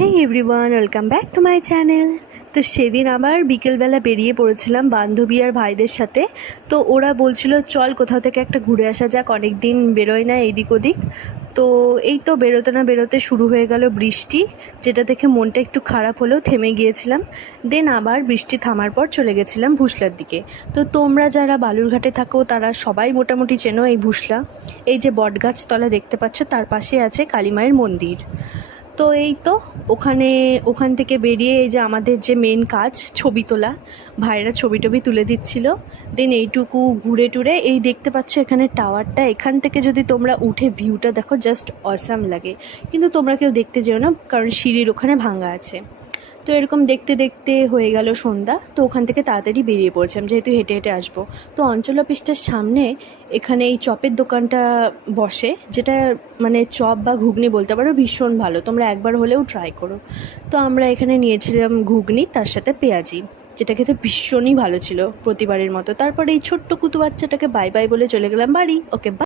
Hey everyone, welcome back to my channel. তো সেদিন আবার বিকেলবেলা বেরিয়ে পড়েছিলাম বান্ধবী আর ভাইদের সাথে। তো ওরা বলছিল চল কোথাও থেকে একটা ঘুরে আসা যাক, অনেক দিন বেরোয় না এদিক ওদিক। তো এই তো বেরোতে না বেরোতে শুরু হয়ে গেল বৃষ্টি, যেটা দেখে মনটা একটু খারাপ হলেও থেমে গিয়েছিলাম। দেন আবার বৃষ্টি থামার পর চলে গেছিলাম ভুসলার দিকে। তো তোমরা যারা বালুরঘাটে থাকো তারা সবাই মোটামুটি চেনো এই ভুসলা। এই যে বটগাছতলা দেখতে পাচ্ছ, তার পাশে আছে কালী মায়ের মন্দির। তো এই তো ওখান থেকে বেরিয়ে এই যে আমাদের যে মেন কাজ ছবি তোলা, ভাইরা ছবি টবি তুলে দিচ্ছিল। দেন এইটুকু ঘুরে টুরে এই দেখতে পাচ্ছ এখানে টাওয়ারটা, এখান থেকে যদি তোমরা উঠে ভিউটা দেখো জাস্ট অসাম লাগে। কিন্তু তোমরা কেউ দেখতে যেও না, কারণ সিঁড়ির ওখানে ভাঙা আছে। তো এরকম দেখতে দেখতে হয়ে গেল সন্ধ্যা। তো ওখান থেকে তাড়াতাড়ি বেরিয়ে পড়ছিলাম, যেহেতু হেঁটে হেঁটে আসবো। তো অঞ্চল অফিসটার সামনে এখানে এই চপের দোকানটা বসে, যেটা মানে চপ বা ঘুগনি বলতে পারো, ভীষণ ভালো, তোমরা একবার হলেও ট্রাই করো। তো আমরা এখানে নিয়েছিলাম ঘুগনি, তার সাথে পেঁয়াজি, যেটা খেতে ভীষণই ভালো ছিল প্রতিবারের মতো। তারপরে এই ছোট্ট কুতু বাচ্চাটাকে বাই বাই বলে চলে গেলাম বাড়ি। ওকে।